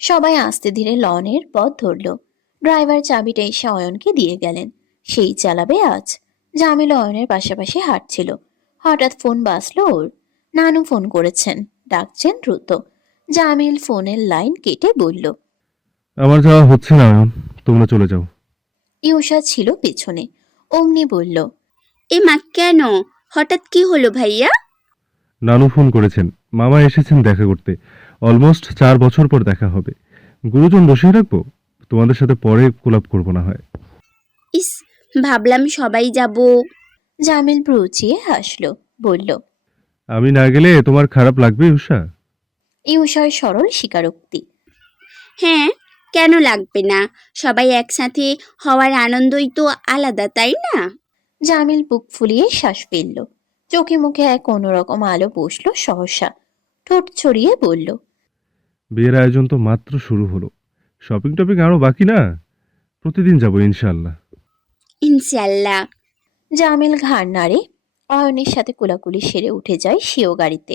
সবাই আস্তে ধীরে লনের পথ ধরল। ড্রাইভার চাবিটা এসে অয়নকে দিয়ে গেলেন, সেই চালাবে আজ। জামিল অয়নের পাশাপাশি হাঁটছিল। হঠাৎ ফোন বাজলো ওর। নানু ফোন করেছেন, ডাকছেন দ্রুত। জামিল ফোনের লাইন কেটে বলল, আমার যাওয়া হচ্ছে না অয়ন, তোমরা চলে যাও। ইউষা ছিল পেছনে। অমনি বলল, এ মা, কেন? হঠাৎ কি হলো ভাইয়া? নানু ফোন করেছেন, মামা এসেছেন দেখা করতে। অলমোস্ট 4 বছর পর দেখা হবে। গুরুজন বসিয়ে রাখবো, তোমাদের সাথে পরে কোলাপ করবো না হয়। ইস, ভাবলাম সবাই যাব। জামিল ব্রুচিয়ে হাসল, বলল, আমি না গেলে তোমার খারাপ লাগবে উষা? ইউষার সরল স্বীকারোক্তি। হ্যাঁ, কেন লাগবে না? সবাই একসাথে হওয়ার আনন্দই তো আলাদা, তাই না? জামিল বুক ফুলিয়ে শ্বাস ফেলল। চোখে মুখে এক অন্যরকম আলো বসল সহসা। ঠোঁট ছড়িয়ে বলল, বিয়ের আয়োজন তো মাত্র শুরু হলো, শপিং টপিং আরো বাকি না? প্রতিদিন যাবো ইনশাল্লাহ। ইনশাল্লাহ। জামিল ঘাড় নাড়ে। অয়নের সাথে কোলাকুলি সেরে উঠে যায় সেও গাড়িতে।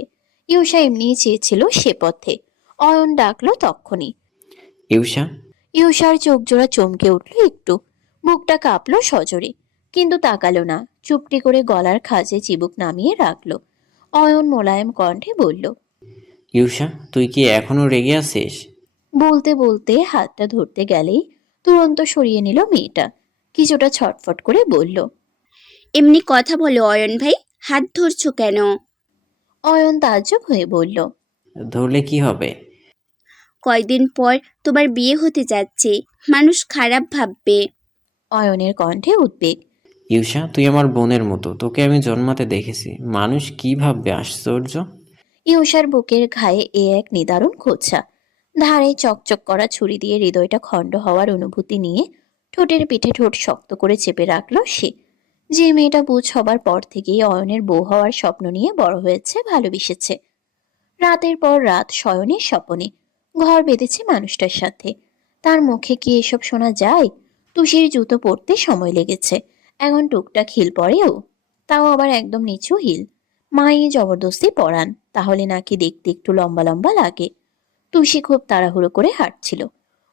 ইউষা এমনিই চেয়েছিল সে পথে। অয়ন ডাকলো তক্ষুনি। ইউষা। ইউষার চোখ জোড়া চমকে উঠল একটু। বুকটা কাঁপলো সজোরে, কিন্তু তাকালো না। চুপটি করে গলার খাঁজে চিবুক নামিয়ে রাখলো। অয়ন মোলায়েম কণ্ঠে বলল, ইউষা, তুই কি এখনো রেগে আছিস? বলতে বলতে হাতটা ধরতে গেলেই তুরন্ত সরিয়ে নিল মেয়েটা। কিছুটা ছটফট করে বলল, এমনি কথা বলো অয়ন ভাই, হাত ধরছো কেন? অয়ন তাজ্জব হয়ে বলল, ধরলে কি হবে? কয়দিন পর তোমার বিয়ে হতে যাচ্ছে, মানুষ খারাপ ভাববে। অয়নের কণ্ঠে উদ্বেগ। ইউষা, তুই আমার বোনের মতো, তোকে আমি জন্মাতে দেখেছি। মানুষ কি ভাববে? আশ্চর্য। ইউষার বুকের ঘায়ে এ এক নিদারুণ খোঁচা। ধারে চকচক করা ছুরি দিয়ে হৃদয়টা খণ্ড হওয়ার অনুভূতি নিয়ে ঠোঁটের পিঠে ঠোঁট শক্ত করে চেপে রাখল সে। যে মেয়েটা বুঝ হবার পর থেকেই অয়নের বউ হওয়ার স্বপ্ন নিয়ে বড় হয়েছে, ভালোবেসেছে। রাতের পর রাত শয়নের স্বপনে ঘর বেঁধেছে মানুষটার সাথে। তার মুখে কি এসব শোনা যায়? তুষির জুতো পরতে সময় লেগেছে, এখন টুকটাক হিল পরেও, তাও আবার একদম নিচু হিল। মাই জবরদস্তি পরান, তাহলে নাকি দেখতে একটু লম্বা লম্বা লাগে। তুষি খুব তাড়াহুড়ো করে হাঁটছিল।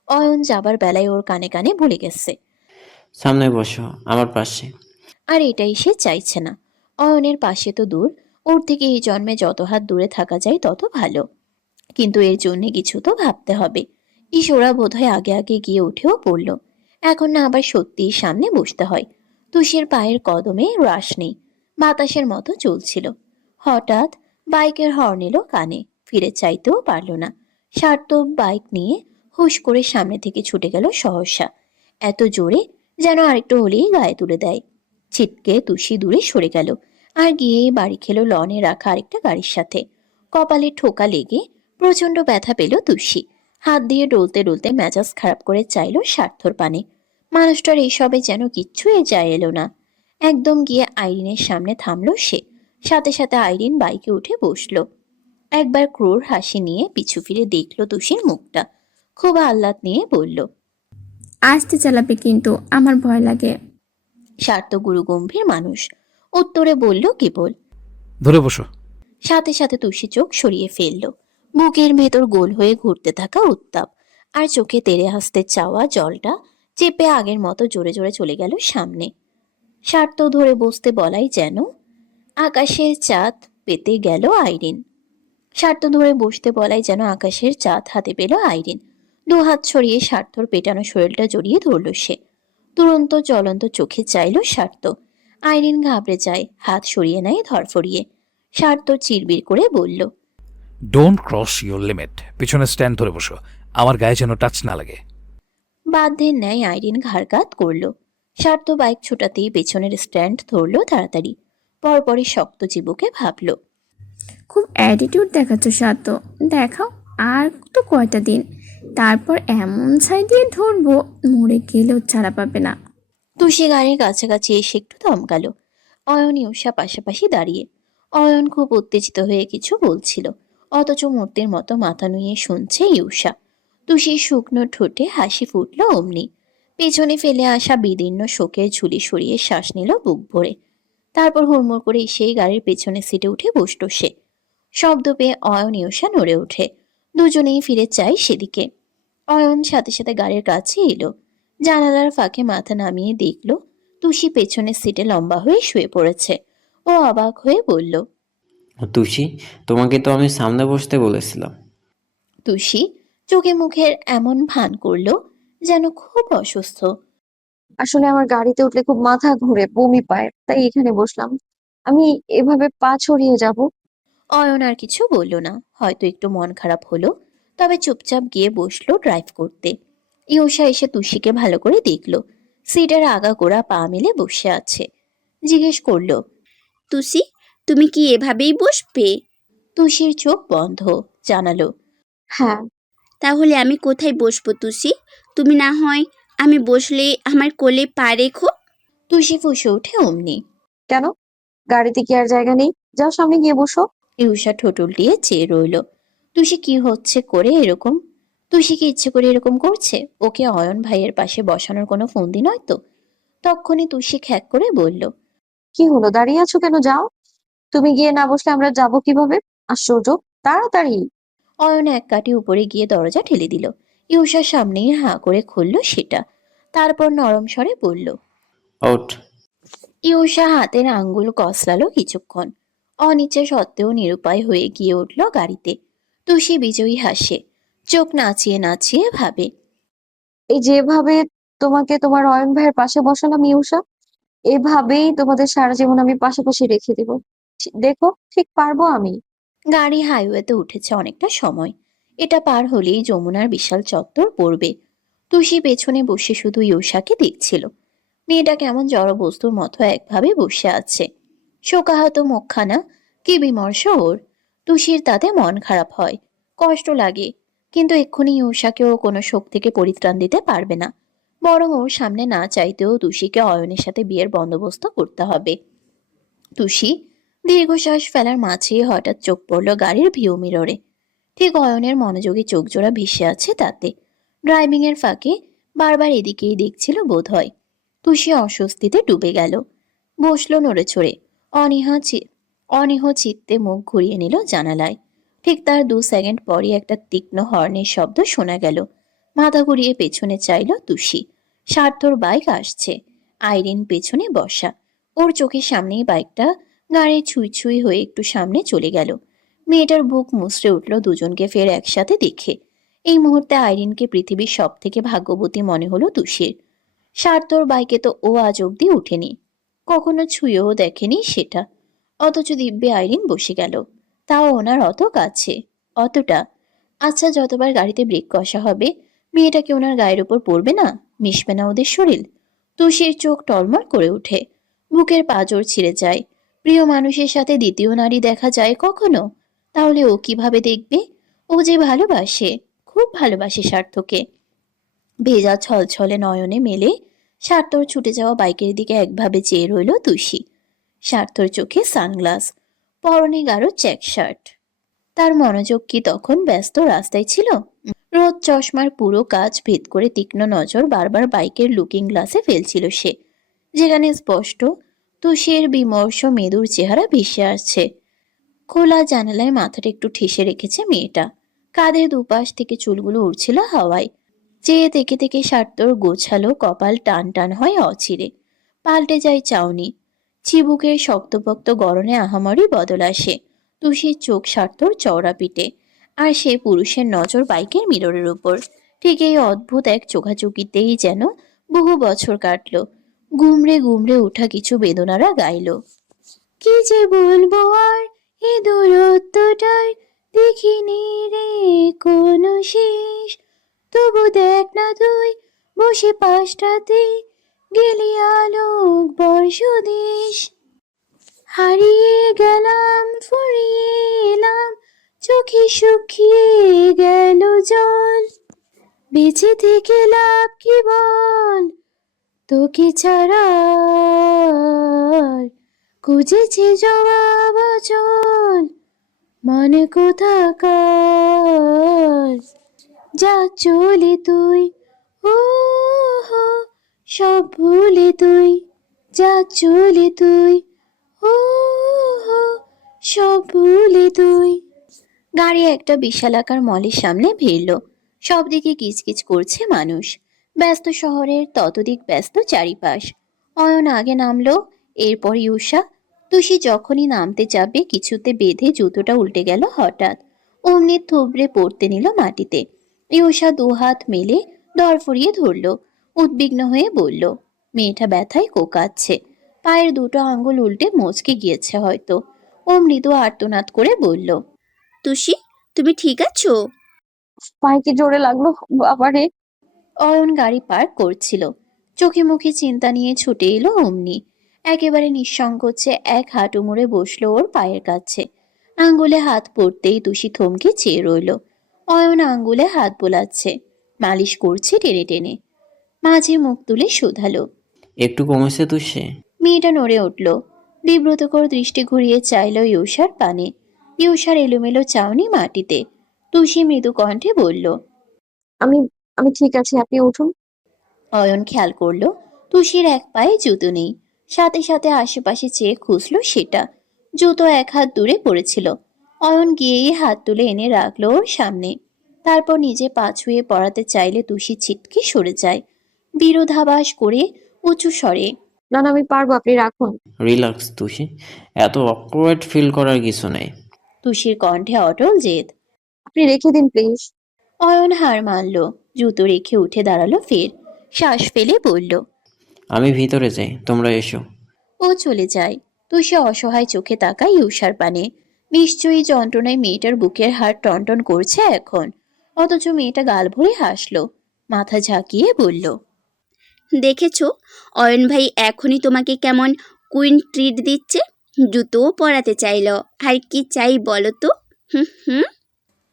অয়ন যাবার বেলায় ওর কানে কানে ভুলে গেছে। সামনে বসো, আমার পাশে। আর এটাই সে চাইছে না। অয়নের পাশে তো দূর, ওর থেকে এই জন্মে যত হাত দূরে থাকা যায় তত ভালো। কিন্তু এর জন্য কিছু তো ভাবতে হবে। ঈশ্বরা বোধহয় আগে আগে গিয়ে উঠেও পড়ল। এখন না আবার সত্যিই সামনে বসতে হয়। তুষের পায়ের কদমে রাশ নেই, বাতাসের মতো চলছিল। হঠাৎ বাইকের হর্ন এলো কানে। ফিরে চাইতেও পারল না। সার্থক বাইক নিয়ে হুশ করে সামনে থেকে ছুটে গেল সহসা, এত জোরে যেন আরেকটু হলেই গায়ে তুলে দেয়। ছিটকে তুষি দূরে সরে গেল, আর গিয়েই বাড়ি খেলো লনে রাখা আরেকটা গাড়ির সাথে। কপালে ঠোকা লেগে প্রচন্ড ব্যথা পেল তুষি। হাত দিয়ে ডলতে ডলতে মেজাজ খারাপ করে চাইল স্বার্থর পানে। মানুষটার এইসবে যেন কিচ্ছুই যায় এলো না। একদম গিয়ে আইরিনের সামনে থামলো সে। সাথে সাথে আইরিন বাইকে উঠে বসলো। একবার ক্রূর হাসি নিয়ে পিছু ফিরে দেখলো তুষির মুখটা। খুব আহ্লাদ নিয়ে বলল, আসতে চালাবে কিন্তু, আমার ভয় লাগে। স্বার্থ গুরু গম্ভীর মানুষ, উত্তরে বলল কেবল, ধরে বসো। সাথে সাথে তুষি চোখ সরিয়ে ফেলল। বুকের ভেতর গোল হয়ে ঘুরতে থাকা উত্তাপ আর চোখে তেড়ে হাসতে চাওয়া জলটা চেপে আগের মতো জোরে জোরে চলে গেল সামনে। স্বার্থ ধরে বসতে বলাই যেন আকাশের চাঁদ পেতে গেল আইরিন। স্বার্থ ধরে বসতে বলাই যেন আকাশের চাঁদ হাতে পেল আইরিন। দু হাত ছড়িয়ে স্বার্থর পেটানো শরীরটা জড়িয়ে ধরল সে। তুরন্ত জ্বলন্ত চোখে চাইল স্বার্থ। আইরিন ঘাবড়ে যায়, হাত সরিয়ে নেয় ধরফরিয়ে। স্বার্থ চিরবির করে বলল, ডোন্ট ক্রস ইউর লিমিট। পিছনে স্ট্যান্ড ধরে বসো, আমার গায়ে যেন টাচ না লাগে। বাধ্যের ন্যায় আইরিন ঘাড়কাত করল। স্বার্থ বাইক ছোটাতেই পেছনের স্ট্যান্ড ধরল তাড়াতাড়ি। পরপরই শক্ত চিবুকে ভাবল, খুব অ্যাটিটিউড দেখাচ্ছ সাত, দেখাও। আর তো কয়টা দিন, তারপর এমন ছাই দিয়ে ধরবো, মরে গেলেও ছাড়া পাবে না। তুষি গাড়ির কাছাকাছি এসে একটু থমকালো। অয়ন ইউষা পাশাপাশি দাঁড়িয়ে। অয়ন খুব উত্তেজিত হয়ে কিছু বলছিল, অথচ মূর্তির মতো মাথা নুয়ে শুনছে ইউষা। তুষির শুকনো ঠোঁটে হাসি ফুটল অমনি। পেছনে ফেলে আসা বিদীর্ণ শোকের ঝুলি সরিয়ে শ্বাস নিল বুক ভরে। তারপর হুড়মুড় করে সেই গাড়ির পেছনের সিটে উঠে বসল সে। শব্দ পেয়ে অয়ন ইউষা নড়ে ওঠে। দুজনেই ফিরে চায় সেদিকে। অয়ন সাথে সাথে গাড়ির কাছে এলো। জানালার ফাঁকে মাথা নামিয়ে দেখল তুষি পেছনের সিটে লম্বা হয়ে শুয়ে পড়েছে। ও অবাক হয়ে বলল, তুষি, তোমাকে তো আমি সামনে বসতে বলেছিলাম। তুষি চোখে মুখের এমন ভান করলো যেন খুব অসুস্থ। আসলে আমার গাড়িতে উঠলে খুব মাথা ঘুরে বমি পায়, তাই এখানে বসলাম। আমি এভাবে পা ছড়িয়ে যাব? অয়ন আর কিছু বলল না, হয়তো একটু মন খারাপ হলো। তবে চুপচাপ গিয়ে বসলো ড্রাইভ করতে। ইউষা এসে তুষিকে ভালো করে দেখলো, সিটের আগাগোড়া পা মেলে বসে আছে। জিজ্ঞেস করলো, তুসি, তুমি কি এভাবেই বসবে? তুষির চোখ বন্ধ। জানালো, হ্যাঁ। তাহলে আমি কোথায় বসবো তুসি? তুমি না হয় আমি বসলে আমার কোলে পা রেখো। তুষি ফুঁসে ওঠে অমনি। কেন? গাড়িতে কি আর জায়গা নেই? যাও সামনে গিয়ে বসো। ইউষা ঠোঁট উল্টিয়ে চেয়ে রইল। তুষি কি হচ্ছে করে এরকম? তুষি কি ইচ্ছে করে এরকম করছে? ওকে অয়ন ভাইয়ের পাশে বসানোর কোনো ফন্দি নয় তো? তক্ষুনি তুষি খ্যাক করে বলল, কি হলো, দাঁড়িয়ে আছো কেন? যাও। তুমি গিয়ে না বসলে আমরা যাবো কিভাবে? আশ্চর্য, তাড়াতাড়ি। অয়ন এক কাঠি উপরে গিয়ে দরজা ঠেলে দিল। ইউষার সামনেই হাঁ করে খুলল সেটা। তারপর নরম স্বরে বলল। আউট। ইউষা হাতের আঙ্গুল কসলালো কিছুক্ষণ। অনিচ্ছা সত্ত্বেও নিরুপায় হয়ে গিয়ে উঠল গাড়িতে। তুষি বিজয়ী হাসে, চোখ নাচিয়ে নাচিয়ে ভাবে, এই যেভাবে তোমাকে তোমার অয়ন ভাইয়ের পাশে বসালাম ইউষা, এভাবেই তোমাদের সারা জীবন আমি পাশাপাশি রেখে দিব। দেখো, ঠিক পারবো আমি। গাড়ি হাইওয়েতে উঠেছে অনেকটা সময়। এটা পার হলেই যমুনার বিশাল চত্বর পড়বে। তুষি পেছনে বসে শুধু ইউষাকে দেখছিল। মেয়েটা কেমন জড়বস্তুর মতো একভাবে বসে আছে। শোকাহত মুখখানা, কি বিমর্ষ ওর। তুষির তাতে মন খারাপ হয়, কষ্ট লাগে। কিন্তু এক্ষুনি ইউষাকে ও কোনো শোক থেকে পরিত্রাণ দিতে পারবে না। বরং ওর সামনে না চাইতেও তুষিকে অয়নের সাথে বিয়ের বন্দোবস্ত করতে হবে। তুষি দীর্ঘশ্বাস ফেলার মাঝেই হঠাৎ চোখ পড়ল গাড়ির ভিউ মিররে। ঠিক অয়নের মনোযোগী চোখ জোড়া ভেসে আছে তাতে। ড্রাইভিং এর ফাঁকে বারবার এদিকেই দেখছিল বোধ হয়। তুষি অস্বস্তিতে ডুবে গেল। বসলো নড়ে চড়ে। অনীহ চিত্তে মুখ ঘুরিয়ে নিল জানালায়। ঠিক তার 2 সেকেন্ড পরই একটা তীক্ষ্ণ হর্নের শব্দ শোনা গেল। মাথা ঘুরিয়ে পেছনে চাইল তুষি। সার্থর বাইক আসছে। আইরিন পেছনে বসা। ওর চোখের সামনেই বাইকটা গাড়ির ছুঁই ছুঁই হয়ে একটু সামনে চলে গেল। মেয়েটার বুক মুচড়ে উঠল দুজনকে ফের একসাথে দেখে। এই মুহূর্তে আইরিনকে পৃথিবীর সব থেকে ভাগ্যবতী মনে হলো তুষির। সার্থর বাইকে তো ও আজ অব্দি উঠেনি, কখনো ছুঁয়েও দেখেনি সেটা। অথচ দিব্যে আইরিন বসে গেল, তাও ওনার অত কাছে। অতটা। আচ্ছা, যতবার গাড়িতে ব্রেক কষা হবে, মেয়েটা কি ওনার গায়ের উপর পড়বে না? মিশবে না ওদের শরীর? তুষির চোখ টলমল করে ওঠে। বুকের পাঁজর ছিঁড়ে যায়। প্রিয় মানুষের সাথে দ্বিতীয় নারী দেখা যায় কখনো? তাহলে ও কিভাবে দেখবে? ও যে ভালোবাসে, খুব ভালোবাসে সার্থকে। ভেজা ছলছলে নয়নে মেলে সার্থর ছুটে যাওয়া বাইকের দিকে একভাবে চেয়ে রইল তুষি। সার্থর চোখে সানগ্লাস, পরনে গাঢ় চেক শার্ট। তার মনোযোগ কি তখন ব্যস্ত রাস্তায় ছিল? রোদ চশমার পুরো কাজ ভেদ করে তীক্ষ্ণ নজর বারবার বাইকের লুকিং গ্লাসে ফেলছিল সে, যেখানে স্পষ্ট তুষির বিমর্ষ মেদুর চেহারা ভেসে আসছে। খোলা জানালায় মাথাটা একটু ঠেসে রেখেছে মেয়েটা। কাঁধের দুপাশ থেকে চুলগুলো উড়ছিল হাওয়ায়। চেয়ে থেকে থেকে সার্থর গোছালো কপাল টান টান হয় অচিরে। পাল্টে যায় চাউনি। চিবুকের শক্তপোক্ত গড়নে আহামরি বদল আসে। তুষির চোখ সার্থর চওড়া পিঠে। আর সে পুরুষের নজর বাইকের মিররের উপর। ঠিক এই অদ্ভুত এক চোখাচুকিতেই যেন বহু বছর কাটল। গুমড়ে গুমড়ে ওঠা কিছু বেদনারা গাইল। কি যে বলবো আর, এ দূরত্বটার দেখিনি রে কোনো শেষ। তবু দেখ না তুই বসে পাশটাতে, গেলি আলোক বর্ষ দেশ। হারিয়ে গেলাম ফুরিয়ে এলাম, চোখে শুকিয়ে গেল জল। বেঁচে থেকে লাভ কি বল, তোকে ছাড়া আর খুঁজেছে জবাব চল, মনে কোথাকার। যা চলে তুই, ও হো, সব ভুলে তুই, যা চলে তুই, সব ভুলে তুই। গাড়ি একটা বিশালাকার মলের সামনে ভিড়ল। সব দিকে কিচকিচ করছে মানুষ। ব্যস্ত শহরের ততোধিক ব্যস্ত চারিপাশ। অয়ন আগে নামলো, এরপর ইউষা। তুষি যখনই নামতে যাবে কিছুতে বেঁধে জুতোটা উল্টে গেল হঠাৎ। অমনি থুবড়ে পড়তে নিল মাটিতে। ইউষা দুহাত মেলে ধরফরিয়ে ধরল। উদ্বিগ্ন হয়ে বলল, মেয়েটা ব্যথায় কোকাচ্ছে। পায়ের দুটো আঙ্গুল উল্টে মচকে গিয়েছে হয়তো। ও মৃদু আর্তনাদ করে বলল, তুষি, তুমি ঠিক আছো? পায়ে কি জোরে লাগলো বাবারে! অয়ন গাড়ি পার্ক করছিল। চোখে মুখে চিন্তা নিয়ে ছুটে এলো অমনি। একেবারে নিঃসংকোচে এক হাঁটু মুড়ে বসলো ওর পায়ের কাছে। আঙ্গুলে হাত পড়তেই তুষি থমকে চেয়ে রইল। অয়ন আঙ্গুলে হাত বোলাচ্ছে, মালিশ করছে টেনে টেনে। মাঝে মুখ তুলে শুধালো। একটু কমেছে তুষে? মেয়েটা নড়ে উঠল। বিব্রতকর দৃষ্টি ঘুরিয়ে চাইল ইউষার পানে। ইউষার এলোমেলো চাউনি মাটিতে। তুষি মৃদু কণ্ঠে বলল, আমি আমি ঠিক আছি, আপনি উঠুন। অয়ন খেয়াল করলো তুষির এক পায়ে জুতো নেই। সাথে সাথে আশেপাশে চেয়ে খুঁজলো সেটা। জুতো এক হাত দূরে পড়েছিল। অয়ন গিয়েই হাত তুলে এনে রাখলো ওর সামনে। তারপর নিজে পা ছুঁয়ে পড়াতে চাইলে তুষি ছিটকে সরে যায়, বিরোধাভাস করে উঁচু স্বরে। না না, আমি পারবো, আপনি রাখুন। রিল্যাক্স তুষি, এত অকওয়ার্ড ফিল করার কিছু নেই। তুষির কণ্ঠে অটল জেদ। আপনি রেখে দিন প্লিজ। অয়ন হার মানল। জুতো রেখে উঠে দাঁড়ালো ফের। শ্বাস ফেলে বলল, আমি ভিতরে যাই, তোমরা এসো। ও চলে যায়। তুষি অসহায় চোখে তাকায় ইউষার পানে। নিশ্চয়ই যন্ত্রণায় মেয়েটার বুকের হাড় টনটন করছে এখন। অথচ মেয়েটা গাল ভরে হাসলো, মাথা ঝাঁকিয়ে বলল, দেখেছো অয়ন ভাই এখনই তোমাকে কেমন কুইন ট্রিট দিচ্ছে। জুতোও পরাতে চাইলো। আর কি চাই বলো তো? হুম হুম।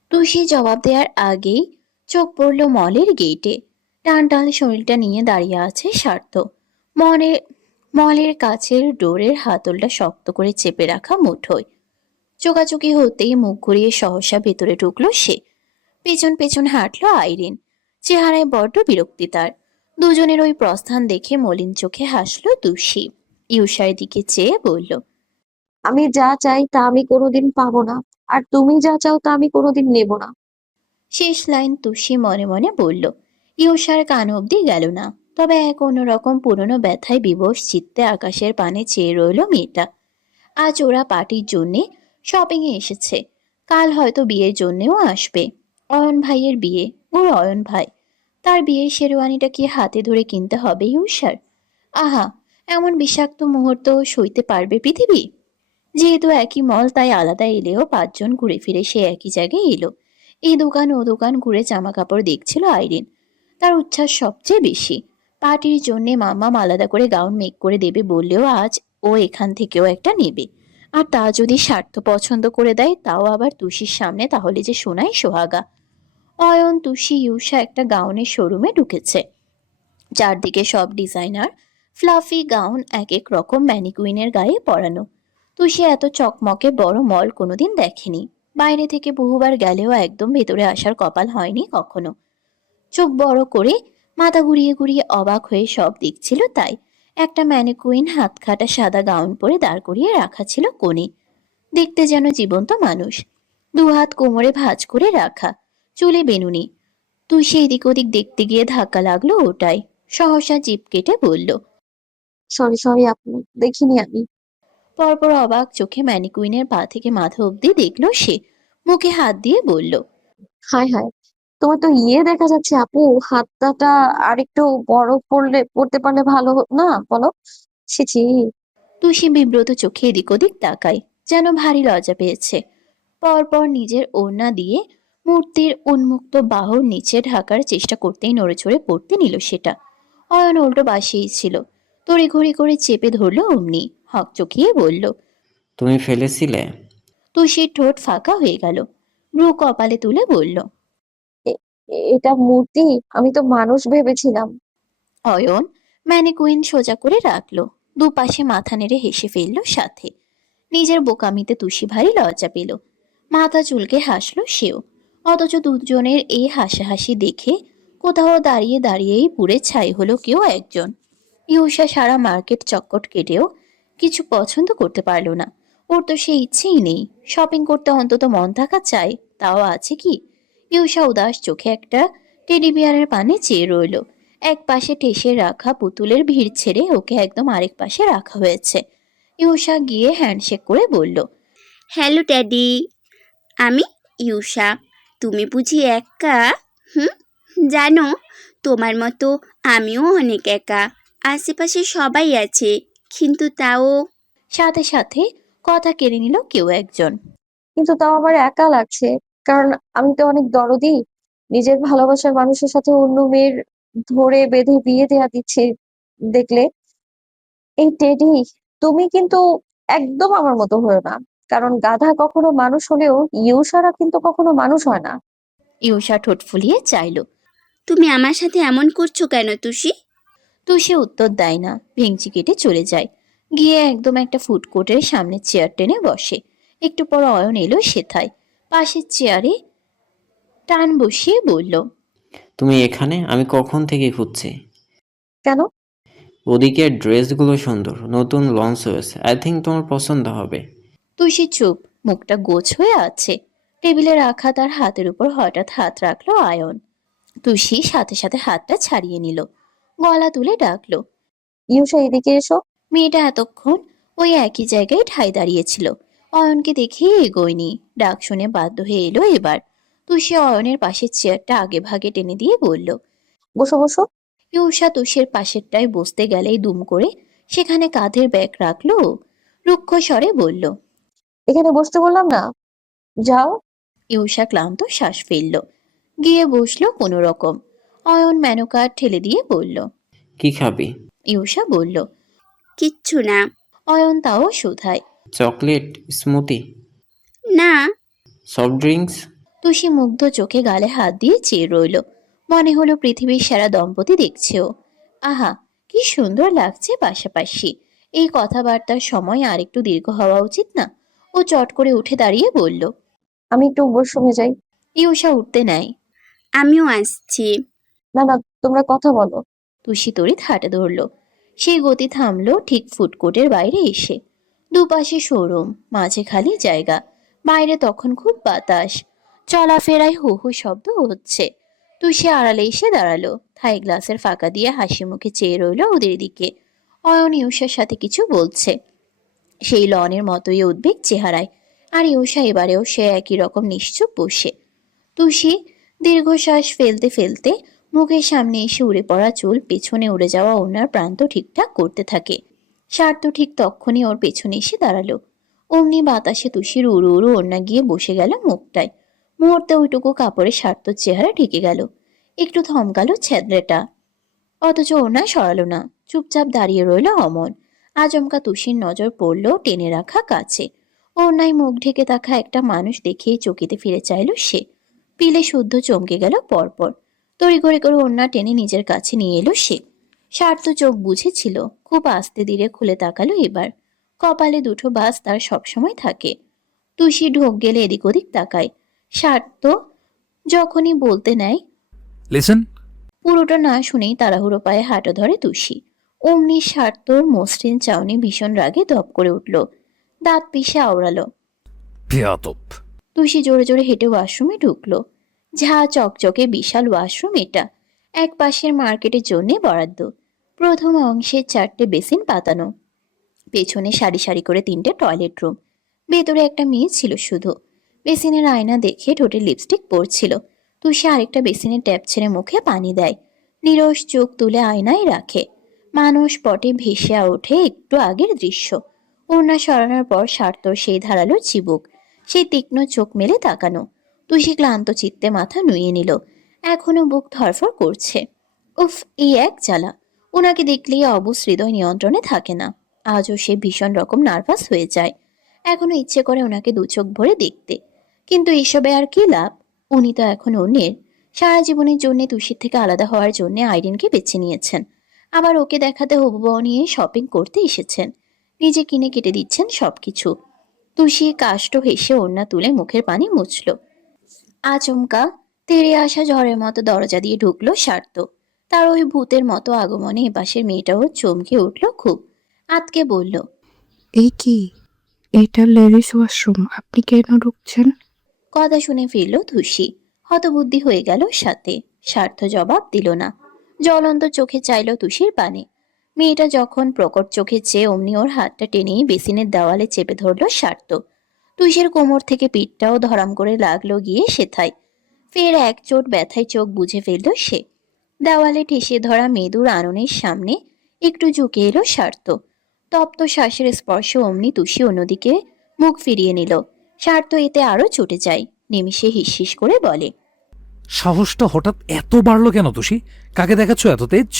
তুষি জবাব দেওয়ার আগেই চোখ পড়ল মলের গেটে। টান টান শরীরটা নিয়ে দাঁড়িয়ে আছে স্বার্থ। মনে মলের কাছের ডোরের হাতলটা শক্ত করে চেপে রাখা মুঠোয়। চোকাচুকি হতেই মুখ ঘুরিয়ে সহসা ভেতরে ঢুকলো সে। পেছন পেছন হাঁটলো আইরিন। চেহারায় বড্ড বিরক্তি তার। দুজনের ওই প্রস্থান দেখে মলিন চোখে হাসলো তুষি। ইউষার দিকে চেয়ে বলল, আমি যা চাই তা আমি কোনোদিন পাবো না, আর তুমি যা চাও তা আমি কোনোদিন নেব না। শেষ লাইন তুষি মনে মনে বলল। ইউষার কান অব্দি গেল না। তবে এক অন্যরকম পুরনো ব্যথায় বিবশ চিত্তে আকাশের পানে চেয়ে রইল মেয়েটা। আজ ওরা পার্টির জন্যে শপিং এ এসেছে। কাল হয়তো বিয়ের জন্যেও আসবে। অয়ন ভাইয়ের বিয়ে, ওর অয়ন ভাই। তার বিয়ের শেরওয়ানিটা কি হাতে ধরে কিনতে হবে ইউষার? আহা, এমন বিষাক্ত মুহূর্ত সইতে পারবে পৃথিবী? যেহেতু একই মল তাই আলাদা এলেও পাঁচজন ঘুরে ফিরে সে একই জায়গায় এলো। এই দোকান ও দোকান ঘুরে জামা কাপড় দেখছিল আইরিন। তার উচ্ছ্বাস সবচেয়ে বেশি। পার্টির জন্যে মাম্মাম আলাদা করে গাউন মেক করে দেবে বললেও আজ ও এখান থেকেও একটা নেবে। আর তা যদি স্বার্থ পছন্দ করে দেয় তাও আবার তুষির সামনে, তাহলে যে শোনাই সোহাগা। অয়ন, তুষি, ইউষা একটা গাউনের শোরুমে ঢুকেছে। চারদিকে সব ডিজাইনার ফ্লাফি গাউন এক এক রকম ম্যানিকুইনের গায়ে পরানো। তুষি এত চকমকে বড় মল কোনোদিন দেখেনি। বাইরে থেকে বহুবার গেলেও একদম ভেতরে আসার কপাল হয়নি কখনো। চোখ বড় করে মাথা ঘুরিয়ে ঘুরিয়ে অবাক হয়ে সব দেখছিল তাই। একটা ম্যানিকুইন হাত খাটা সাদা গাউন পরে দাঁড় করিয়ে রাখা ছিল কোণে। দেখতে যেন জীবন্ত মানুষ। দুহাত কোমরে ভাঁজ করে রাখা, চুলে বেনুনি। তুই সেই দিক ওদিক দেখতে গিয়ে ধাক্কা লাগলো ওটাই। সহসা জিভ কেটে বলল। সরি সরি আপু, দেখিনি আমি। পরপর অবাক চোখে ম্যানিকুইনের পা থেকে মাথা অব্দি দেখলো সে। মুখে হাত দিয়ে বলল, হায় হায়, তোমার তো দেখা যাচ্ছে আপু। হাতটা আরেকটু বড় পড়তে পারলে ভালো না বলো? ছি ছি। তুষি বিব্রত চোখে এদিক ওদিক তাকায়, যেন ভারী লজ্জা পেয়েছে। পরপর নিজের ওড়না দিয়ে মূর্তির উন্মুক্ত বাহুর নিচে ঢাকার চেষ্টা করতেই নড়েচড়ে পড়তে নিল সেটা। অয়ন উল্টো বাসেই ছিল। তড়িঘড়ি করে চেপে ধরলো অমনি। হকচকিয়ে বলল। তুমি ফেলেছিলে? তুষির ঠোঁট ফাঁকা হয়ে গেল। ভ্রু কপালে তুলে বলল, এ- এটা মূর্তি, আমি তো মানুষ ভেবেছিলাম। অয়ন ম্যানিকুইন সোজা করে রাখলো। দুপাশে মাথা নেড়ে হেসে ফেলল সাথে। নিজের বোকামিতে তুষি ভারী লজ্জা পেল। মাথা চুলকে হাসলো সেও। অথচ দুজনের এই হাসাহাসি দেখে কোথাও দাঁড়িয়ে দাঁড়িয়েই পুড়ে ছাই হলো কেউ একজন। ইউষা সারা মার্কেট চক্কর কেটেও কিছু পছন্দ করতে পারল না। ওর তো সেই ইচ্ছেই নেই। শপিং করতে অন্তত মন থাকা চাই, তাও আছে কি? ইউষা উদাস চোখে একটা টেডি বিয়ারের পানে চেয়ে রইল। এক পাশে ঠেসে রাখা পুতুলের ভিড় ছেড়ে ওকে একদম আরেক পাশে রাখা হয়েছে। ইউষা গিয়ে হ্যান্ডশেক করে বলল, হ্যালো ড্যাডি, আমি ইউষা। তুমি বুঝি একা? হুম, জানো, তোমার মতো আমিও অনেক একা। আশেপাশে সবাই আছে, কিন্তু তাও সাথে সাথে কথা কেড়ে নিল কেউ একজন। কিন্তু তাও আমার একা লাগছে, কারণ আমি তো অনেক দরদি। নিজের ভালোবাসার মানুষের সাথে অন্য মেয়ের ধরে বেঁধে বিয়ে দেয়া দিচ্ছে দেখলে। এই টেডি, তুমি কিন্তু একদম আমার মতো হয়েও না। কারণ গাধা কখনো মানুষ হলেও ইউসারা কিন্তু কখনো মানুষ হয় না। ইউষা ঠোঁট ফুলিয়ে চাইল। তুমি আমার সাথে এমন করছো কেন তুষি? সে উত্তর দেয় না, ভেঙচি কেটে চলে যায়। গিয়ে একদম একটা ফুড কোর্টের সামনে চেয়ার টেনে বসে। একটু পর অয়ন এলো সেথায়। পাশের চেয়ারে টান বসিয়ে বলল, তুমি এখানে? আমি কখন থেকে খুঁজছি। কেন? ওদিকে ড্রেসগুলো সুন্দর, নতুন লঞ্চ হয়েছে, আই থিঙ্ক তোমার পছন্দ হবে। সে চুপ, মুখটা গোছ হয়ে আছে। টেবিলে রাখা তার হাতের উপর হঠাৎ হাত রাখলো আয়ন। তুষি সাথে সাথে হাতটা ছাড়িয়ে নিল, গলা তুলে ডাকলো। ইউসা, এদিকে এসো। মেয়েটা এতক্ষণ ওই একই জায়গায় ঠায় দাঁড়িয়েছিল। অয়নকে দেখে এগোয়নি। ডাক শুনে বাধ্য হয়ে এলো এবার। তুষি অয়নের পাশের চেয়ারটা আগে ভাগে টেনে দিয়ে বলল। বসো বসো। ইউষা তুষের পাশেরটায় বসতে গেলেই দুম করে সেখানে কাঁধের ব্যাগ রাখলো। রুক্ষ স্বরে বলল, এখানে বসতে বললাম না, যাও। ইউষা ক্লান্ত শ্বাস ফেলল, গিয়ে বসলো কোনো রকম। অয়ন মেনু কার্ড ঠেলে দিয়ে বলল। কি খাবি? ইউষা বলল। কিচ্ছু না। অয়ন তাও শুধায়। চকলেট, স্মুদি, না। Soft drinks? তুষি মুগ্ধ চোখে গালে হাত দিয়ে চেয়ে রইল। মনে হলো পৃথিবীর সেরা দম্পতি দেখছেও। আহা, কি সুন্দর লাগছে পাশাপাশি। এই কথাবার্তার সময় আর একটু দীর্ঘ হওয়া উচিত না? ও চট করে উঠে দাঁড়িয়ে বলল। আমি একটু ওয়াশরুমে যাই। ইউষা উঠতে নেয়। আমিও আসছি। না না, তোমরা কথা বলো। তুষি তড়িৎ হাঁটে ধরল। সেই গতি থামলো ঠিক ফুডকোর্টের বাইরে এসে। দুপাশে শোরুম, মাঝে খালি জায়গা। বাইরে তখন খুব বাতাস, চলাফেরায় হু হু শব্দ হচ্ছে। তুষি আড়ালে এসে দাঁড়ালো, থাই গ্লাসের ফাঁকা দিয়ে হাসি মুখে চেয়ে রইল ওদের দিকে। অয়ন ইউষার সাথে কিছু বলছে, সেই লনের মতোই উদ্বেগ চেহারায়। আর ইউষা এবারেও সে একই রকম নিশ্চুপ বসে। তুষি দীর্ঘশ্বাস ফেলতে ফেলতে মুখের সামনে এসে উড়ে পড়া চুল পেছনে উড়ে যাওয়া ওনার প্রান্ত ঠিকঠাক করতে থাকে। স্বার্থ ঠিক তখনই ওর পেছনে এসে দাঁড়ালো। অমনি বাতাসে তুষির উড়ু উড়ু ওড়না গিয়ে বসে গেল মুখটায়। মুহূর্তে ওইটুকু কাপড়ে স্বার্থর চেহারা ঢেকে গেল। একটু থমকালো ছেদ্রেটা, অথচ ওড়না সরালো না। চুপচাপ দাঁড়িয়ে রইল অমন। আচমকা তুষির নজর পড়ল টেনে রাখা কাছে। ওড়নায় মুখ ঢেকে থাকা একটা মানুষ দেখেই চকিতে ফিরে চাইল সে। পিলে শুদ্ধ চমকে গেল পরপর। তড়িঘড়ি করে ওড়না টেনে নিজের কাছে নিয়ে এলো সে। স্বার্থ চোখ বুঝেছিল, খুব আস্তে ধীরে খুলে তাকালো এবার। কপালে দুটো বাস তার সবসময় থাকে। তুষি ঢোক গেলে এদিক ওদিক তাকায়। স্বার্থ যখনই বলতে নেয়, লিসেন। পুরোটা না শুনেই তাড়াহুড়ো পায়ে হাঁটা ধরে তুষি। অমনি স্বার্থর মসৃণ চাউনি ভীষণ রাগে ধপ করে উঠল, দাঁত পিষে আওড়ালো। বেয়াদব। তুষি জোরে জোরে হেঁটে ওয়াশরুমে ঢুকলো। ঝা চকচকে বিশাল ওয়াশরুম এটা। এক পাশের মার্কেটের জন্যে বরাদ্দ। প্রথম অংশে 4টে বেসিন পাতানো, পেছনে সারি সারি করে 3টে টয়লেট রুম। ভেতরে একটা মেয়ে ছিল শুধু। বেসিনের আয়না দেখে ঠোঁটে লিপস্টিক পড়ছিল। তুষি আরেকটা বেসিনের ট্যাপ ছেড়ে মুখে পানি দেয়। নিরস চোখ তুলে আয়নায় রাখে। মানুষ পটে ভেসে ওঠে একটু আগের দৃশ্য। ওড়না সরানোর পর স্বার্থর সেই ধারালো চিবুক, সেই তীক্ষ্ণ চোখ মেলে তাকানো। তুষি ক্লান্ত চিত্তে মাথা নুইয়ে নিল। এখনো বুক ধরফর করছে। উফ, এই এক জ্বালা। ওনাকে দেখলেই অবুজ হৃদয় নিয়ন্ত্রণে থাকে না। আজও সে ভীষণ রকম নার্ভাস হয়ে যায়। এখনো ইচ্ছে করে ওনাকে দু চোখ ভরে দেখতে, কিন্তু এসবে আর কি লাভ? উনি তো এখন অন্যের। সারা জীবনের জন্য তুষির থেকে আলাদা হওয়ার জন্য আইরিনকে বেছে নিয়েছেন। আবার ওকে দেখাতে হবু বউ নিয়ে শপিং করতে এসেছেন। নিজে কিনে কেটে দিচ্ছেন সবকিছু। তুষি কাষ্ট হেসে ওড়না তুলে মুখের পানি মুছল। আচমকা তেড়ে আসা ঝড়ের মতো দরজা দিয়ে ঢুকলো স্বার্থ। তার ওই ভূতের মতো আগমনে এপাশের মেয়েটাও চমকে উঠল খুব। আতকে বলল, এই কি? এটা লেডিস ওয়াশরুম, আপনি কেন ঢুকছেন? কথা শুনে ফিরল তুষি। হতবুদ্ধি হয়ে গেল সাথে। স্বার্থ জবাব দিল না। জ্বলন্ত চোখে চাইল তুষির পানে। মেয়েটা যখন প্রকট চোখে চেয়ে অমনি ওর হাতটা টেনেই বেসিনের দেওয়ালে চেপে ধরল স্বার্থ। তুষির কোমর থেকে পিঠটাও ধরাম করে লাগলো গিয়ে সেথায়। ফের এক চোট ব্যথায় চোখ বুঝে ফেলল সে। দেওয়ালে ঠেসে ধরা মেদুর আননের সামনে একটু ঝুঁকে এলো স্বার্থ। তপ্ত শ্বাসের স্পর্শ অমনি তুষি অন্যদিকে মুখ ফিরিয়ে নিল। স্বার্থ এতে আরো চটে যায়। নিমিষে হিসহিস করে বলে, সাহসটা হঠাৎ এত বাড়লো কেন তুষি? কাকে দেখাচ্ছ এত তেজ?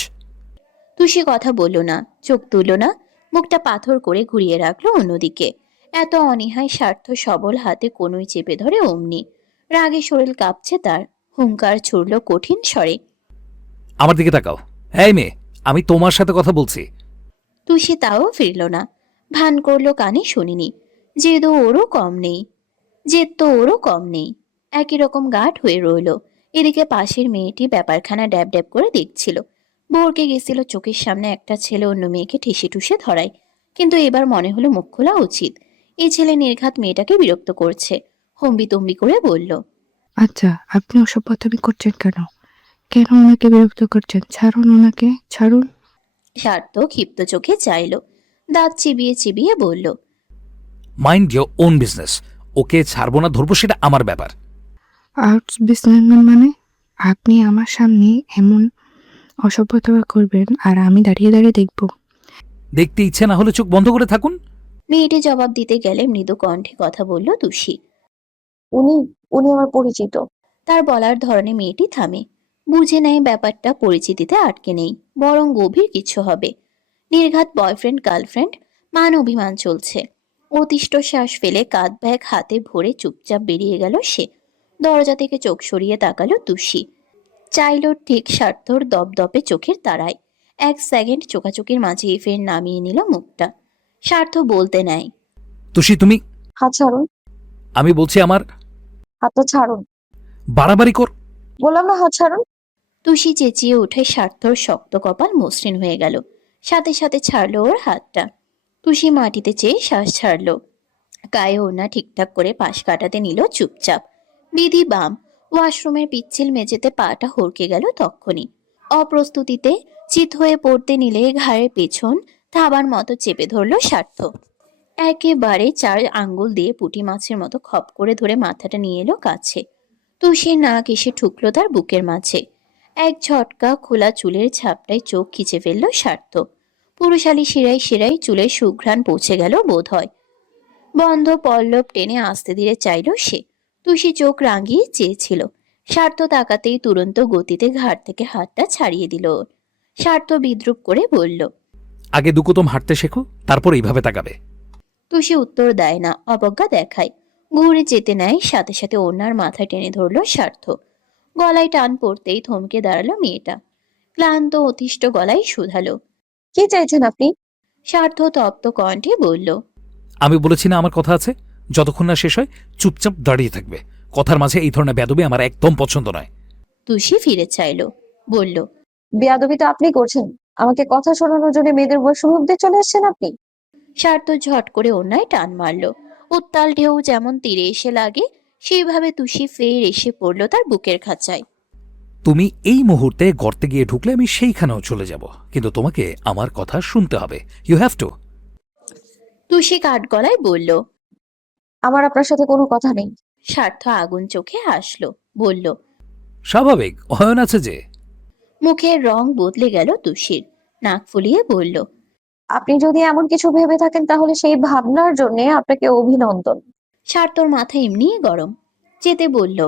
তুষি কথা বলল না, চোখ তুলল না, মুখটা পাথর করে ঘুরিয়ে রাখলো অন্যদিকে। এত অনীহায় স্বার্থ সবল হাতে কোনোই চেপে ধরে অমনি। রাগে শরীর কাঁপছে তার। হুঙ্কার ছুড়ল কঠিন স্বরে, আমার দিকে তাকাও। এই মেয়ে, আমি তোমার সাথে কথা বলছি। তুষি তাও ফিরল না। ভান করলো কানে শুনিনি। জেদ ওরও কম নেই। জেদ তো ওরও কম নেই। একই রকম গাঢ় হয়ে রইল। এদিকে পাশের মেয়েটি ব্যাপারখানা ড্যাব ড্যাব করে দেখছিল। ভরকে গেছিল চোখের সামনে একটা ছেলে অন্য মেয়েকে ঠেসে ঠুসে ধরায়। কিন্তু এবার মনে হলো মুখ খোলা উচিত। এই ছেলে নির্ঘাত মেয়েটাকে বিরক্ত করছে। হম্বিতম্বি করে বলল, আচ্ছা, আপনি ওসব বদনামি করছেন কেন? কেন ওনাকে বিরক্ত করছেন? ছাড়ুন ওনাকে, ছাড়ুন। স্বার্থ ক্ষিপ্ত চোখে চাইল। দাঁত চিবিয়ে চিবিয়ে বলল, মাইন্ড ইয়োর ওন বিজনেস। ওকে ছাড়বো না ধরবো সেটা আমার ব্যাপার। আর্টস বিজনেসম্যান মানে? আপনি আমার সামনে এমন অসভ্যতা করবেন আর আমি দাঁড়িয়ে দাঁড়িয়ে দেখব? দেখতে ইচ্ছে না হলে চোখ বন্ধ করে থাকুন। মেয়েটি জবাব দিতে গেলে মৃদু কণ্ঠে কথা বলল তুষি। উনি উনি আমার পরিচিত। তার বলার ধরনে মেয়েটি থামে। বুঝে নেয় ব্যাপারটা পরিচিতিতে আটকে নেই, বরং গভীর কিছু হবে। নির্ঘাত বয়ফ্রেন্ড গার্লফ্রেন্ড, মান অভিমান চলছে। অতিষ্ঠ শ্বাস ফেলে কাঁধ ব্যাগ হাতে ভরে চুপচাপ বেরিয়ে গেল সে। দরজা থেকে চোখ সরিয়ে তাকালো তুষি। চাইল ঠিক স্বার্থর দপদপে চোখের তারায়। এক সেকেন্ড চোখাচোখির মাঝেই ফের নামিয়ে নিল মুখটা। স্বার্থ বলতে নেয়, তুষি তুমি, হাত ছাড়ুন। আমি বলছি আমার হাতটা ছাড়ুন। বাড়াবাড়ি কর। বললাম না, হাত ছাড়ুন। তুষি চেঁচিয়ে উঠে স্বার্থর শক্ত কপাল মসৃণ হয়ে গেল। সাথে সাথে ছাড়লো ওর হাতটা। তুষি মাটিতে চেয়ে শ্বাস ছাড়লো। গায়ে ওড়না ঠিকঠাক করে পাশ কাটাতে নিল চুপচাপ। বিধি বাম। ওয়াশরুমের পিচ্ছিল মেঝেতে পাটা হড়কে গেল তক্ষুনি। অপ্রস্তুতিতে চিত হয়ে পড়তে নিলে ঘাড়ের পেছন থাবার মতো চেপে ধরল স্বার্থ। একেবারে 4 আঙ্গুল দিয়ে পুঁটি মাছের মতো খপ করে ধরে মাথাটা নিয়ে এলো কাছে। তুষির নাক এসে ঠুকলো তার বুকের মাঝে। এক ঝটকা খোলা চুলের ঝাপটায় চোখ খিচে ফেলল স্বার্থ। পুরুষালী শিরায় শিরায় চুলের সুঘ্রাণ পৌঁছে গেল বোধ হয়। বন্ধ পল্লব টেনে আস্তে ধীরে চাইল সে। তুষি চোখ রাঙিয়ে চেয়েছিল। স্বার্থ তাকাতেই তুরন্ত গতিতে ঘাট থেকে হাতটা ছাড়িয়ে দিল ওর। স্বার্থ বিদ্রুপ করে বলল, আগে দুকদম হাঁটতে শেখো, তারপর এইভাবে তাকাবে। তুষি উত্তর দেয় না, অবজ্ঞা দেখায়। ঘুরে যেতে নেয়, সাথে সাথে ওনার মাথায় টেনে ধরল স্বার্থ। গলায় টান পড়তেই থমকে দাঁড়ালো মেয়েটা। ক্লান্ত অতিষ্ঠ গলায় শুধালো, কি চাইছেন আপনি? স্বার্থ তপ্ত কণ্ঠে বলল, আমি বলেছি না আমার কথা আছে? যতক্ষণ না শেষ হয় চুপচাপ দাঁড়িয়ে থাকবে। কথার মাঝে এই ধরনের বেদবি আমার একদম পছন্দ নয়। তুষি ফিরে চাইল, বলল, বেয়াদবি তো আপনি করছেন। আমাকে কথা শোনানোর জন্য মেয়েদের ওয়াশরুম অব্দি চলে আসছেন আপনি। স্বার্থ ঝট করে অন্যায় টান মারল। উত্তাল ঢেউ যেমন তীরে এসে লাগে, সেইভাবে তুষি ফের এসে পড়ল তার বুকের খাঁচায়। তুমি এই মুহূর্তে গর্তে গিয়ে ঢুকলে আমি সেইখানেও চলে যাব, কিন্তু তোমাকে আমার কথা শুনতে হবে। You have to. তুষি কাঠ গলায় বলল। আমার আপনার সাথে কোনো কথা নেই। স্বার্থ আগুন চোখে হাসল, বলল, স্বাভাবিক, অয়ন আছে যে। মুখের রং বদলে গেল তুষির। নাক ফুলিয়ে বলল, আপনি যদি এমন কিছু ভেবে থাকেন তাহলে সেই ভাবনার জন্য আপনাকে অভিনন্দন। স্বার্থর মাথা এমনিই গরম। যেতে বলল,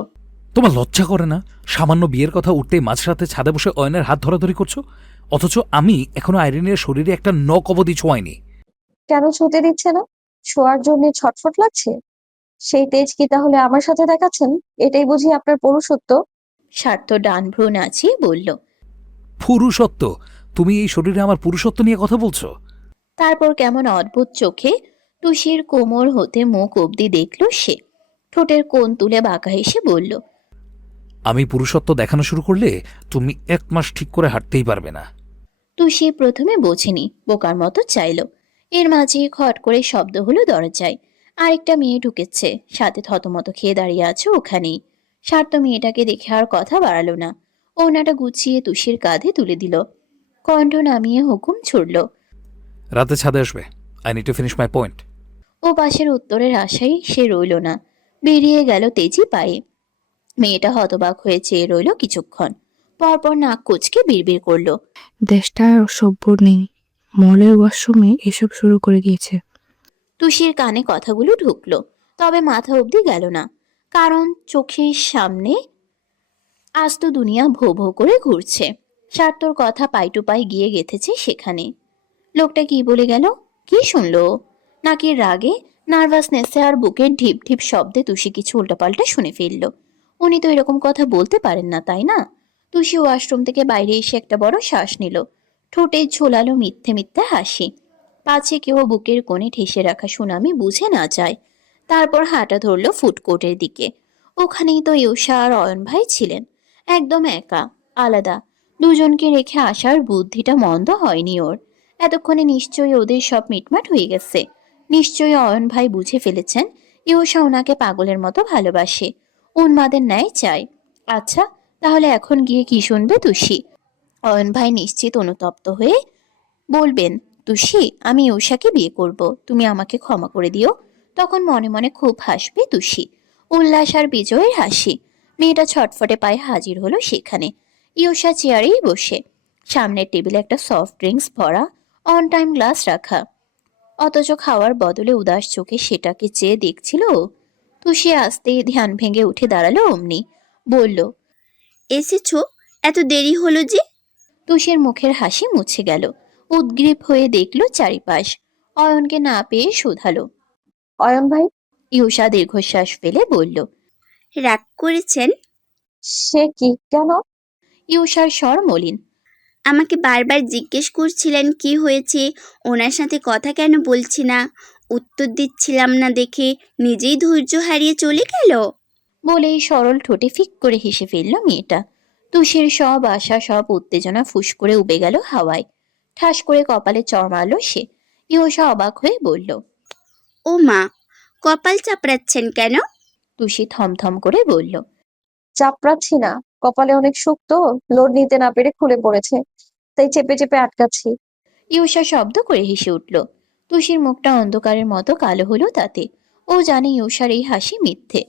তোমার লজ্জা করে না? সামান্য বিয়ের কথা উঠতেই মাঝরাতে ছাদে বসে অয়নের হাত ধরাধরি করছো, অথচ আমি এখনো আইরিনের শরীরে একটা নখ অবধি ছোঁয়াইনি। কেন ছুতে দিচ্ছে না? ছোঁয়ার জন্য ছটফট লাগছে? সেই তেজ কি তাহলে আমার সাথে দেখাচ্ছেন? এটাই বুঝি আপনার পুরুষত্ব? স্বার্থ ডান ভ্রু নাচিয়ে বলল। পুরুষত্ব? তুমি এই শরীরে আমার পুরুষত্ব নিয়ে কথা বলছো? তারপর কেমন অদ্ভুত চোখে টুসির কোমর হতে মুখ অবধি দেখল সে। ঠোঁটের কোণ তুলে বাঁকা হেসে বলল, আমি পুরুষত্ব দেখানো শুরু করলে তুমি 1 মাস ঠিক করে হাঁটতেই পারবে না। টুসি প্রথমে বোঝেনি, বোকার মতো চাইল। এর মাঝে খট করে শব্দ হলো দরজায়। আরেকটা মেয়ে ঢুকেছে, সাথে থতমত খেয়ে দাঁড়িয়ে আছে ওখানেই। স্বার্থ মেয়েটাকে দেখে আর কথা বাড়ালো না। ওনাটা গুছিয়ে তুষির কাঁধে তুলে দিল, কণ্ঠ নামিয়ে হুকুম ছুড়ল। রাতে ছাদে আসবে। I need to finish my point. ও পাশের উত্তরের আশায় সে রইল না, বেরিয়ে গেল তেজি পায়ে। মেয়েটা হতবাক হয়ে চেয়ে রইল কিছুক্ষণ, পরপর নাক কুঁচকে বিড়বিড় করলো। দেশটা আর সভ্য নেই, মলের ওয়াশরুমে এসব শুরু করে দিয়েছে। তুষির কানে কথাগুলো ঢুকলো, তবে মাথা অবধি গেল না, কারণ চোখের সামনে আস্ত দুনিয়া ভো ভো করে ঘুরছে। স্বার্থর কথা পাই টু পাই গিয়ে গেঁথেছে সেখানে। লোকটা কি বলে গেল, কি শুনলো ও? নাকি রাগে, নার্ভাসনেসে আর বুকের ঢিপ ঢিপ শব্দে তুষি কিছু উল্টাপাল্টা শুনে ফেললো? উনি তো এরকম কথা বলতে পারেন না, তাই না? তুষি ওয়াশরুম থেকে বাইরে এসে একটা বড় শ্বাস নিল, ঠোঁটে ঝোলালো মিথ্যে মিথ্যে হাসি, পাছে কেউ বুকের কোণে ঠেসে রাখা সুনামি বুঝে না যায়। তারপর হাঁটা ধরলো ফুডকোর্টের দিকে। ওখানেই তো ইউষা আর অয়ন ভাই ছিলেন, একদম একা, আলাদা। দুজনকে রেখে আসার বুদ্ধিটা মন্দ হয়নি ওর। এতক্ষণে নিশ্চয়ই ওদের সব মিটমাট হয়ে গেছে। নিশ্চয়ই অয়ন ভাই বুঝে ফেলেছেন ইউষা ওনাকে পাগলের মতো ভালোবাসে, উন্মাদের ন্যায় চায়। আচ্ছা, তাহলে এখন গিয়ে কি শুনবে তুষি? অয়ন ভাই নিশ্চিত অনুতপ্ত হয়ে বলবেন, তুষি, আমি ইউষাকে বিয়ে করব, তুমি আমাকে ক্ষমা করে দিও। তখন মনে মনে খুব হাসবে তুষি, উল্লাস আর বিজয়ের হাসি। মেয়েটা ছটফটে পায়ে হাজির হলো সেখানে, ইউষা চেয়ারেই বসে, সামনের টেবিলে একটা সফট ড্রিঙ্কস ভরা অন টাইম গ্লাস রাখা, অথচ খাওয়ার বদলে উদাস চোখে সেটাকে চেয়ে দেখছিল ও। তুষি আসতেই ধ্যান ভেঙে উঠে দাঁড়ালো অমনি, বলল। এসেছো? এত দেরি হলো যে? তুষের মুখের হাসি মুছে গেল, উদ্গ্রীব হয়ে দেখলো চারিপাশ। অয়নকে না পেয়ে শুধালো। অয়ন ভাই? ইউষা দীর্ঘশ্বাস ফেলে বলল। রাগ করেছেন? সে কি, কেন? ইউষার স্বর মলিন। আমাকে বারবার জিজ্ঞেস করছিলেন কি হয়েছে, ওনার সাথে কথা কেন বলছি না, উত্তর দিচ্ছিলাম না দেখে নিজেই ধৈর্য হারিয়ে চলে গেল। বলেই সরল ঠোঁটে ফিক করে হেসে ফেলল মেয়েটা। তুষের সব আশা, সব উত্তেজনা ফুস করে উবে গেল হাওয়ায়। ঠাস করে কপালে চড় মারল সে। ইউষা অবাক হয়ে বলল। ও মা, কপাল চাপড়াচ্ছেন কেন? তুষি থমথম করে বলল। চাপড়াচ্ছি না, কপালে অনেক শক্ত, লোড নিতে না পেরে খুলে পড়েছে, তাই চেপে চেপে আটকাচ্ছি। ইউষা শব্দ করে হেসে উঠল। তুষির মুখটা অন্ধকারের মতো কালো হলো তাতে। ও জানে ইউষার এই হাসি মিথ্যে,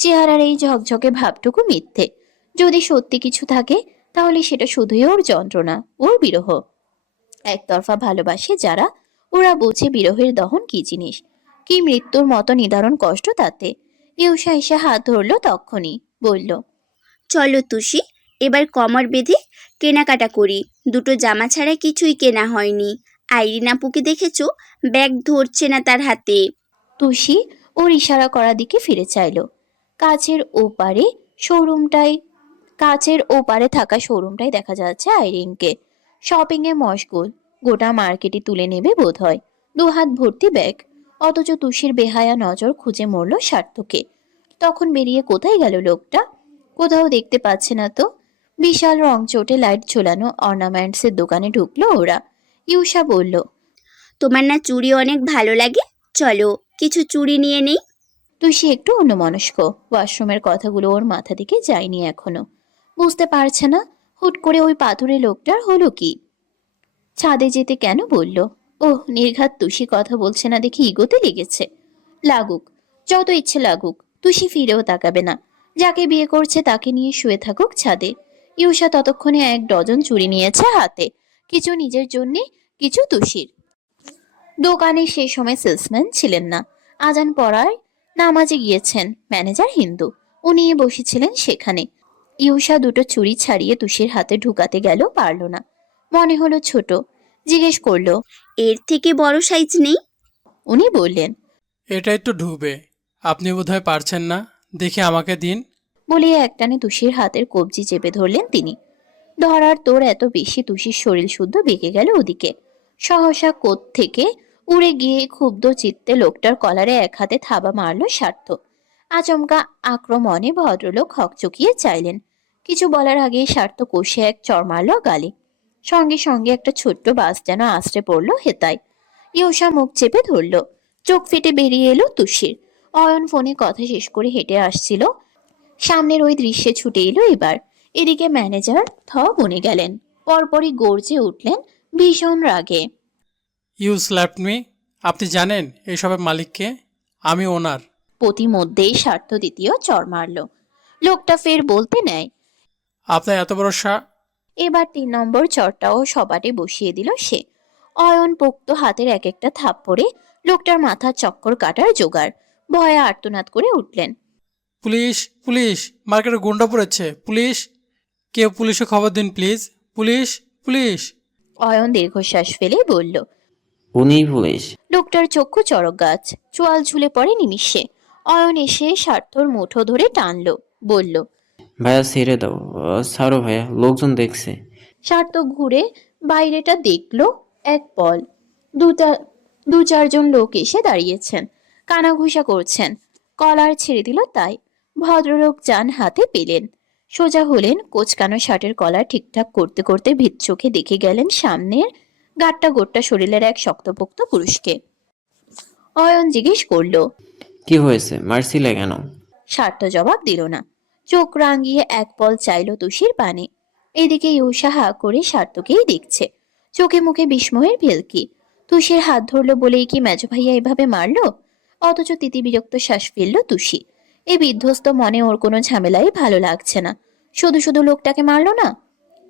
চেহারার এই ঝকঝকে ভাবটুকু মিথ্যে। যদি সত্যি কিছু থাকে তাহলে সেটা শুধুই ওর যন্ত্রণা, ওর বিরহ। একতরফা ভালোবাসে যারা, ওরা বোঝে বিরহের দহন কি জিনিস, কি মৃত্যুর মতো নিদারুণ কষ্ট তাতে। ইউষা এসে হাত ধরলো তক্ষুনি, বলল। চলো তুষি, এবার কমর বেঁধে কেনাকাটা করি। দুটো জামা ছাড়া কিছুই কেনা হয়নি। আইরিন আপুকে দেখেছো? ব্যাগ ধরছে না তার হাতে। তুষি ওর ইশারা করা দিকে ফিরে চাইলো। কাচের ওপারে শোরুমটাই কাচের ওপারে থাকা শোরুমটাই দেখা যাচ্ছে আইরিনকে। শপিং এ মশগুল, গোটা মার্কেটে তুলে নেবে বোধহয়, দুহাত ভর্তি ব্যাগ। অথচ তুষির বেহায়া নজর খুঁজে মরল সার্থকে। তখন বেরিয়ে কোথায় গেল লোকটা? কোথাও দেখতে পাচ্ছে না তো। বিশাল রং চোটে লাইট ঝোলানো অর্নামেন্টসের দোকানে ঢুকলো ওরা। ইউষা বলল। তোমার না চুড়ি অনেক ভালো লাগে, চলো কিছু চুড়ি নিয়ে নেই। তুষি একটু অন্যমনস্ক, ওয়াশরুমের কথাগুলো ওর মাথা থেকে যায়নি এখনো। বুঝতে পারছে না হুট করে ওই পাথুরে লোকটার হলো কি, ছাদে যেতে কেন বলল। ওহ, নির্ঘাত তুষি কথা বলছে না দেখে ইগোতে লেগেছে। লাগুক, যত ইচ্ছে লাগুক, তুষি ফিরেও তাকাবে না। যাকে বিয়ে করছে তাকে নিয়ে শুয়ে থাকুক ছাদে। ইউষা ততক্ষণে 1 ডজন চুড়ি নিয়েছে হাতে, কিছু নিজের জন্যে, কিছু তুষির। দোকানে সে সময় সেলসম্যান ছিলেন না, আজান পড়ায় নামাজে গিয়েছেন ম্যানেজার হিন্দু, উনি বসেছিলেন সেখানে। ইউষা দুটো চুড়ি ছাড়িয়ে তুষির হাতে ঢুকাতে গেল, পারল না, মনে হলো ছোট। জিজ্ঞেস করলো। এর থেকে বড় সাইজ নেই? উনি বললেন। এটা একটু ঢুবে, আপনি বোধহয় পারছেন না, দেখে আমাকে দিন। বলিয়ে একটানে তুষির হাতের কবজি চেপে ধরলেন তিনি। ধরার তোর এত বেশি তুষির শরীর শুদ্ধ বেঁকে গেল ওদিকে। সহসা কোত থেকে উড়ে গিয়ে ক্ষুব্ধ চিত্তে লোকটার কলারে এক হাতে থাবা মারল স্বার্থ। আচমকা আক্রমণে ভদ্রলোক হকচকিয়ে চাইলেন। কিছু বলার আগেই স্বার্থ কষে এক চড় মারল গালে। সঙ্গে সঙ্গে একটা ছোট্ট বাস যেন আছড়ে পড়ল হেতায়। ইউষা মুখ চেপে ধরল। চোখ ফেটে বেরিয়ে এলো তুষির। অয়ন ফোনে কথা শেষ করে হেঁটে আসছিল, সামনের ওই দৃশ্যে ছুটে এলো এবার। এদিকে ম্যানেজার বনে গেলেন, পরপরই গর্জে উঠলেন ভীষণ রাগে। You slapped me. আপনি জানেন এসবের মালিককে? আমি ওনার। প্রতিমধ্যেই স্বার্থ দ্বিতীয় চর মারল। লোকটা ফের বলতে নেয়। আপনার এত বড় এবার 3 নম্বর চরটাও সবাটে বসিয়ে দিল সে। অয়ন পোক্ত হাতের এক একটা থাপ্পড়ে লোকটার মাথার চক্কর কাটার জোগাড়। ভয়ে আর্তনাদ করে উঠলেন। পুলিশ, পুলিশ, মার্কেটে গুন্ডা পড়েছে, পুলিশ, কেউ পুলিশে খবর দিন প্লিজ, পুলিশ, পুলিশ। অয়ন দীর্ঘশ্বাস ফেলে বলল। উনি পুলিশ? লোকটার চক্ষু চড়ক গাছ, চোয়াল ঝুলে পড়ে নিমিষে। অয়ন এসে স্বার্থর মুঠো ধরে টানলো, বলল। ভাইয়া ছেড়ে দাও। ছাড়ো ভাইয়া, লোকজন দেখছে। স্বার্থ ঘুরে বাইরেটা দেখলো। এক পল দু চারজন লোক এসে দাঁড়িয়েছেন, কানাঘুষা করছেন। কলার ছেড়ে দিল তাই। ভদ্রলোক যান হাতে পেলেন, সোজা হলেন। কোচকানো শার্টের কলার ঠিকঠাক করতে করতে ভিত চোখে দেখে গেলেন সামনের গাট্টা গোট্টা শরীরের এক শক্তপোক্ত পুরুষকে। অয়ন জিজ্ঞেস করলো। কি হয়েছে, মারছিলে কেন? স্বার্থ জবাব দিল না, চোখ রাঙিয়ে এক পল চাইল তুষির পানে। এদিকে ইউষা হা করে স্বার্থকেই দেখছে, চোখে মুখে বিস্ময়ের ভেলকি। তুষির হাত ধরলো বলেই কি মেজো ভাইয়া এভাবে মারলো? অথচ তিতি বিরক্ত শ্বাস ফেললো তুষি। এই বিধ্বস্ত মনে ওর কোনো ঝামেলাই ভালো লাগছে না। শুধু শুধু লোকটাকে মারলো না?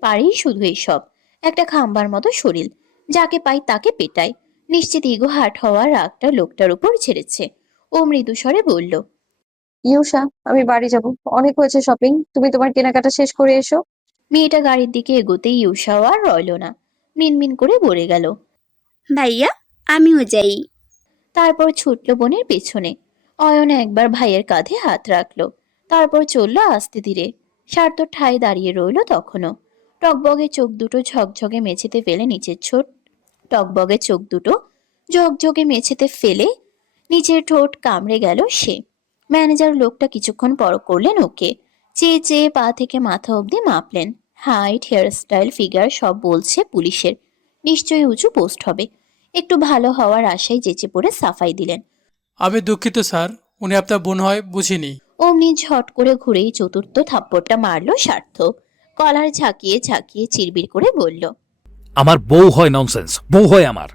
পারেই শুধু এইসব। একটা খাম্বার মতো শরীর, যাকে পাই তাকে পেটায়। নিশ্চিত ইগো হার্ট হওয়ার রাগটা লোকটার উপর ছেড়েছে। ও মৃদু স্বরে বলল। ইউষা, আমি বাড়ি যাব, অনেক হয়েছে শপিং, তুমি তোমার কেনাকাটা শেষ করে এসো। মেয়েটা গাড়ির দিকে এগোতেই ইউষাও আর রইল না, মিনমিন করে বলে গেল। ভাইয়া, আমিও যাই। তারপর ছুটল বোনের পেছনে। অয়ন একবার ভাইয়ের কাঁধে হাত রাখলো, তারপর চলল আস্তে ধীরে। স্বার্থ ঠায় দাঁড়িয়ে রইল তখনও। টকবগে চোখ দুটো ঝকঝকে মেঝেতে ফেলে নিচের টকবগে চোখ দুটো ঝকঝকে মেঝেতে ফেলে নিচের ঠোঁট কামড়ে গেল সে। ম্যানেজার লোকটা কিছুক্ষণ পরখ করলেন ওকে, চেয়ে চেয়ে পা থেকে মাথা অবধি মাপলেন। হাইট, হেয়ারস্টাইল, ফিগার সব বলছে পুলিশের, নিশ্চয়ই উঁচু পোস্ট হবে। একটু ভালো হওয়ার আশায় যেচে পড়ে সাফাই দিলেন। আমি দুঃখিত স্যার, উনি আপনার বোন হয় বুঝিনি। অমনি ঝট করে ঘুরেই চতুর্থ থাপ্পড়টা মারলো স্বার্থ। কলার ঝাঁকিয়ে ঝাঁকিয়ে চিরবির করে বলল। আমার বউ হয় ননসেন্স, বউ হয় আমার।